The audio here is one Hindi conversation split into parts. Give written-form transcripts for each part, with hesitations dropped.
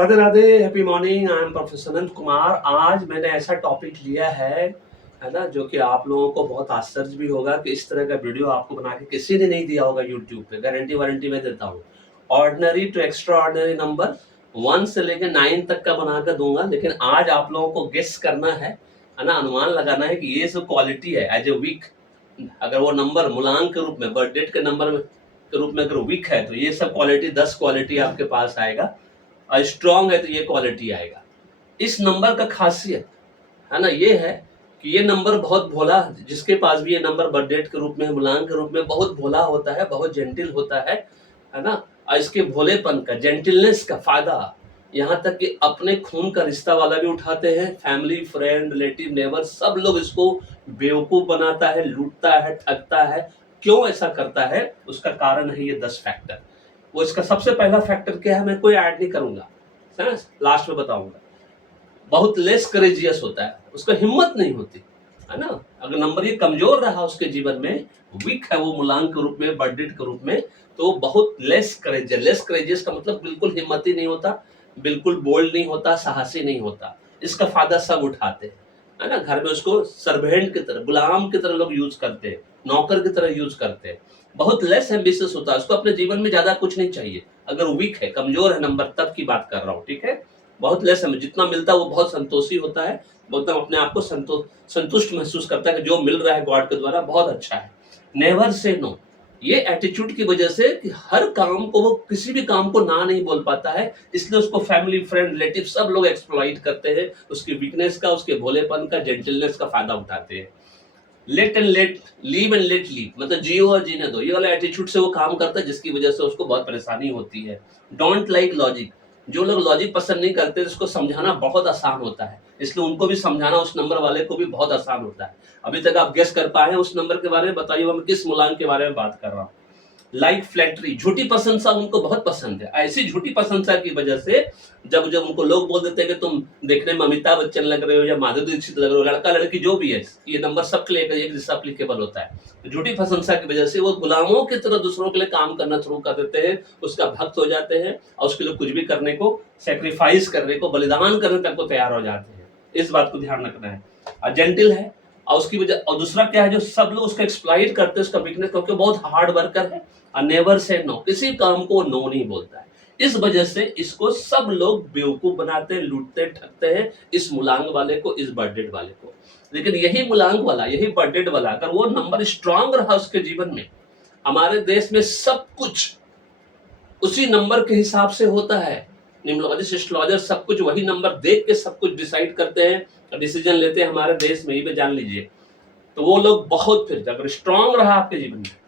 Radhe Radhe, happy morning. I am professor Anant Kumar. आज मैंने ऐसा टॉपिक लिया है ना, जो कि आप लोगों को बहुत आश्चर्य भी होगा कि इस तरह का वीडियो आपको बना के किसी ने नहीं दिया होगा यूट्यूब पे। गारंटी वारंटी मैं देता हूँ। Ordinary to extra ordinary number 1 से लेकर 9 तक का बना कर दूंगा, लेकिन आज आप लोगों को गेस करना है ना, अनुमान लगाना है कि ये जो क्वालिटी है एज ए वीक, अगर वो नंबर मूलांक के रूप में, बर्थ डेट के नंबर के रूप में अगर वीक है तो ये सब क्वालिटी 10 क्वालिटी आपके पास आएगा, और स्ट्रांग है तो ये क्वालिटी आएगा। इस नंबर का खासियत है ना ये है कि ये नंबर बहुत भोला, जिसके पास भी ये नंबर बर्थ डेट के रूप में, मूलांक के रूप में, बहुत भोला होता है, बहुत जेंटिल होता है ना। और इसके भोलेपन का, जेंटिलनेस का फायदा यहाँ तक कि अपने खून का रिश्ता वाला भी उठाते हैं, फैमिली, फ्रेंड, रिलेटिव, नेबर, सब लोग इसको बेवकूफ बनाता है, लूटता है, ठगता है। क्यों ऐसा करता है? उसका कारण है ये 10 फैक्टर। वो इसका सबसे पहला फैक्टर क्या है, मैं कोई ऐड नहीं करूंगा, लास्ट में बताऊंगा। बहुत लेस करेजियस होता है, उसका हिम्मत नहीं होती है ना। अगर नंबर ये कमजोर रहा उसके जीवन में, वीक है वो मूलांक के रूप में, बर्थ डेट के रूप में, तो बहुत लेस करेजियस। लेस करेजियस का मतलब बिल्कुल हिम्मती नहीं होता, बिल्कुल बोल्ड नहीं होता, साहसी नहीं होता। इसका फायदा सब उठाते हैं, है ना। घर में उसको सर्वेंट की तरह, गुलाम की तरह लोग यूज करते हैं, नौकर की तरह यूज करते हैं। बहुत लेस एम्बिशियस होता है, उसको अपने जीवन में ज्यादा कुछ नहीं चाहिए। अगर वीक है, कमजोर है नंबर, तब की बात कर रहा हूँ, ठीक है। बहुत लेस है, जितना मिलता है वो बहुत संतोषी होता है, बहुत अपने आप को संतुष्ट महसूस करता है कि जो मिल रहा है गॉड के द्वारा बहुत अच्छा है। नेवर से नो, ये एटीट्यूड की वजह से कि हर काम को, वो किसी भी काम को ना नहीं बोल पाता है, इसलिए उसको फैमिली, फ्रेंड, रिलेटिव सब लोग एक्सप्लॉइट करते हैं, उसकी वीकनेस का, उसके भोलेपन का, जेंटलनेस का फायदा उठाते हैं। Let and let, leave and let leave, मतलब जियो और जीने दो, ये वाला एटीट्यूड से वो काम करता है, जिसकी वजह से उसको बहुत परेशानी होती है। डोंट लाइक लॉजिक, जो लोग लॉजिक पसंद नहीं करते, उसको समझाना बहुत आसान होता है, इसलिए उनको भी समझाना उस नंबर वाले को भी बहुत आसान होता है। अभी तक आप गेस कर पाए हैं उस नंबर के बारे में? बताइए मैं किस मूलांक के बारे में बात कर रहा हूँ। लाइक फ्लैटरी, झूठी प्रशंसा उनको बहुत पसंद है। ऐसी झूठी प्रशंसा की वजह से जब जब उनको लोग बोल देते हैं कि तुम देखने में अमिताभ बच्चन लग रहे हो या माधुरी दीक्षित लग रहे हो, लड़का लड़की जो भी है, ये नंबर सबके लिए एक जैसा एप्लीकेबल होता है। तो झूठी प्रशंसा की वजह से वो गुलामों की तरह दूसरों के लिए काम करना शुरू कर देते हैं, उसका भक्त हो जाते हैं, और उसके लिए कुछ भी करने को, सेक्रीफाइस करने को, बलिदान करने तक को तैयार हो जाते हैं। इस बात को ध्यान रखना है। और जेंटिल है, और उसकी वजह, और दूसरा क्या है, जो सब लोग उसका एक्सप्लॉइट करते हैं, उसका वीकनेस, क्योंकि बहुत हार्ड वर्कर है, और नेवर से नो, किसी काम को नो नहीं बोलता है। इस वजह से इसको सब लोग बेवकूफ बनाते हैं, लूटते, ठगते हैं, इस मूलांक वाले को, इस बर्थ डेट वाले को। लेकिन यही मूलांक वाला, यही बर्थ डेट वाला, अगर वो नंबर स्ट्रांग रहा उसके जीवन में, हमारे देश में सब कुछ उसी नंबर के हिसाब से होता है। न्यूमरोलॉजिस्ट, एस्ट्रोलॉजर सब कुछ वही नंबर देख के सब कुछ डिसाइड करते हैं, डिसीजन लेते हैं हमारे देश में, ये भी जान लीजिए। तो वो लोग बहुत, फिर अगर स्ट्रांग रहा आपके जीवन में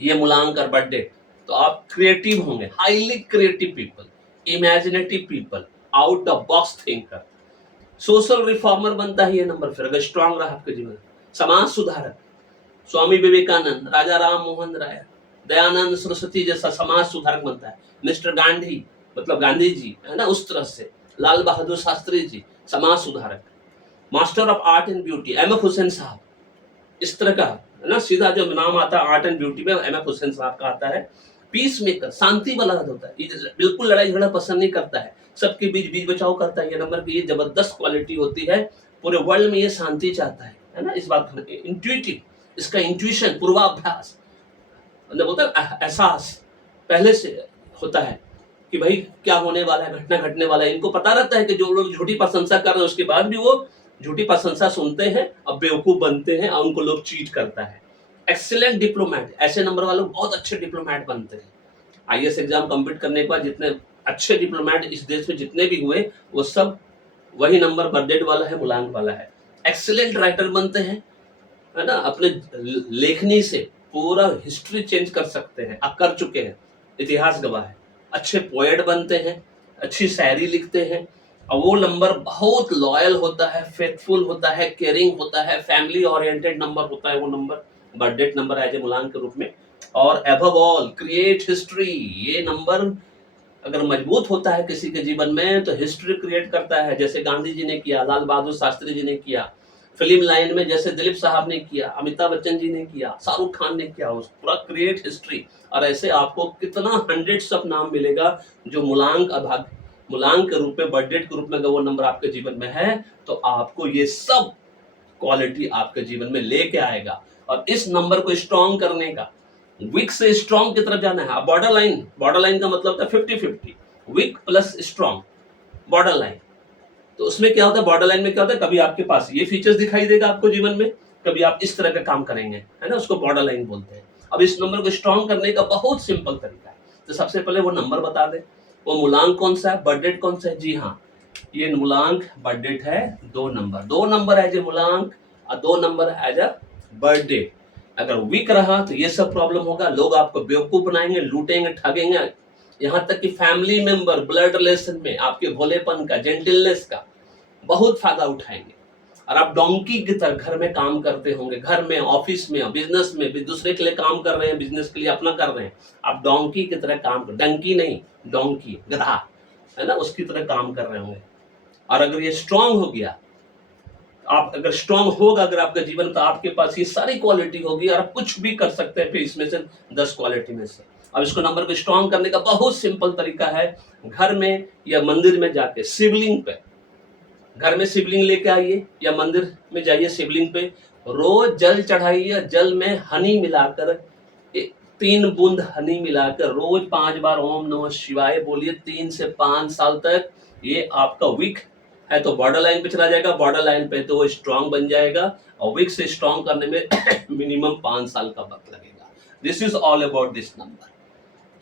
ये मूलांक और बर्थ डेट, तो आप क्रिएटिव होंगे, highly creative people, imaginative people, out of box thinker, social reformer बनता है ये नंबर फिर अगर स्ट्रांग रहा आपके जीवन। समाज सुधारक, स्वामी विवेकानंद, राजा राम मोहन राय, दयानंद सरस्वती जैसा समाज सुधारक बनता है। मिस्टर गांधी, मतलब गांधी जी, है ना, उस तरह से। लाल बहादुर शास्त्री जी, समाज सुधारक। Master of art and beauty, MF. Hussain साहब, इस तरह का है ना, सीधा जो नाम आता है आर्ट एंड ब्यूटी में, एम.एफ. हुसैन साहब का आता है। पीस मेकर, शांति वाला होता है, बिल्कुल लड़ाई झगड़ा पसंद नहीं करता है, सबके बीच बीच बचाव करता है। ये नंबर की ये जबरदस्त क्वालिटी होती है, पूरे वर्ल्ड में ये शांति चाहता है ना। इस बात को इंट्यूटिव, इसका इंट्यूशन, पूर्वाभ्यास, मतलब होता है एहसास पहले से होता है कि भाई क्या होने वाला है, घटना घटने वाला है। इनको पता रहता है कि जो लोग झूठी प्रशंसा कर रहे हैं, उसके बाद भी वो झूठी प्रशंसा सुनते हैं और बेवकूफ बनते हैं, और उनको लोग चीट करता है। एक्सीलेंट डिप्लोमैट, ऐसे नंबर वाले बहुत अच्छे डिप्लोमैट बनते हैं। आईएएस एग्जाम कंप्लीट करने के बाद जितने अच्छे डिप्लोमैट इस देश में जितने भी हुए, वो सब वही नंबर बर्थ डेट वाला है, मूलांक वाला है। एक्सीलेंट राइटर बनते हैं, है ना, अपने लेखनी से पूरा हिस्ट्री चेंज कर सकते हैं, अब कर चुके हैं, इतिहास गवाह है। अच्छे पोएट बनते हैं, अच्छी शायरी लिखते हैं, और वो नंबर बहुत लॉयल होता है, फेथफुल होता है, केयरिंग होता है, फैमिली ओरिएंटेड नंबर होता है वो number, birth date number as a मूलांक के रूप में। और एबव ऑल क्रिएट हिस्ट्री, ये नंबर अगर मजबूत होता है किसी के जीवन में तो हिस्ट्री क्रिएट करता है, जैसे गांधी जी ने किया, लाल बहादुर शास्त्री जी ने किया, फिल्म लाइन में जैसे दिलीप साहब ने किया, अमिताभ बच्चन जी ने किया, शाहरुख खान ने किया, उस पूरा क्रिएट हिस्ट्री। और ऐसे आपको कितना हंड्रेड्स ऑफ नाम मिलेगा जो मूलांक अभाग मूलांक के रूप में, बर्थ डेट के रूप में अगर वो नंबर आपके जीवन में है तो आपको ये सब क्वालिटी आपके जीवन में लेके आएगा। और इस नंबर को स्ट्रॉन्ग करने का, वीक से स्ट्रॉन्ग की तरफ जाना है। बॉर्डर लाइन का मतलब होता है 50-50, weak plus strong, border line. तो उसमें क्या होता है, बॉर्डर लाइन में क्या होता है, कभी आपके पास ये फीचर्स दिखाई देगा आपको जीवन में, कभी आप इस तरह का काम करेंगे, है ना, उसको बॉर्डर लाइन बोलते हैं। अब इस नंबर को स्ट्रॉन्ग करने का बहुत सिंपल तरीका है। तो सबसे पहले वो नंबर बता दे, वो मूलांक कौन सा है, बर्थ डेट कौन सा है। जी हाँ, ये मूलांक बर्थ डेट है, 2 नंबर एज ए मूलांक और 2 number as a birth date. अगर वीक रहा तो ये सब प्रॉब्लम होगा, लोग आपको बेवकूफ बनाएंगे, लूटेंगे, ठगेंगे, यहाँ तक कि फैमिली मेंबर, ब्लड रिलेशन में आपके भोलेपन का, जेंटलनेस का बहुत फायदा उठाएंगे। और आप डोंकी की तरह घर में काम करते होंगे, घर में, ऑफिस में, बिजनेस में भी दूसरे के लिए काम कर रहे हैं, बिजनेस के लिए अपना कर रहे हैं, आप डोंकी की तरह काम कर, डंकी नहीं, डोंकी, गधा, है ना, उसकी तरह काम कर रहे होंगे। और अगर ये स्ट्रांग हो गया, आप अगर स्ट्रांग होगा अगर आपका जीवन, तो आपके पास ये सारी क्वालिटी होगी और आप कुछ भी कर सकते हैं फिर इसमें से 10 क्वालिटी में से। अब इसको नंबर को स्ट्रांग करने का बहुत सिंपल तरीका है, घर में या मंदिर में जाके शिवलिंग पे, घर में शिवलिंग लेके आइए या मंदिर में जाइए, शिवलिंग पे रोज जल चढ़ाइए, जल में हनी मिलाकर, 3 बूंद हनी मिलाकर रोज 5 बार ओम नमः शिवाय बोलिए, 3 से 5 साल तक। ये आपका वीक है तो बॉर्डर लाइन पे चला जाएगा, बॉर्डर लाइन पे तो वो स्ट्रांग बन जाएगा, और वीक से स्ट्रांग करने में मिनिमम 5 साल का वक्त लगेगा। This is all about this number,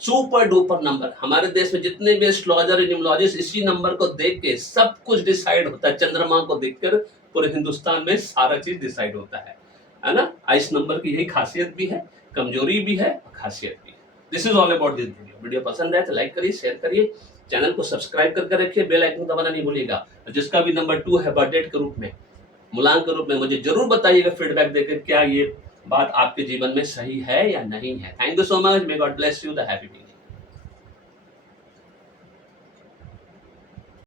super duper number. हमारे देश में जितने भी एस्ट्रोलॉजर, न्यूमरोलॉजिस्ट, इसी नंबर को देख के सब कुछ डिसाइड होता है। चंद्रमा को देखकर पूरे हिंदुस्तान में सारा चीज डिसाइड होता है ना। इस नंबर की यही खासियत भी है, कमजोरी भी है, खासियत भी है। This is all about this video. Video पसंद आए तो लाइक करिए, शेयर करिए, चैनल को सब्सक्राइब करके रखिए, बेल आइकन दबाना नहीं भूलिएगा। जिसका भी नंबर 2 है बर्थ डेट के रूप में, मूलांक के रूप में, मुझे जरूर बताइएगा फीडबैक देकर क्या ये बात आपके जीवन में सही है या नहीं है। Thank you so much, may God bless you, the happy.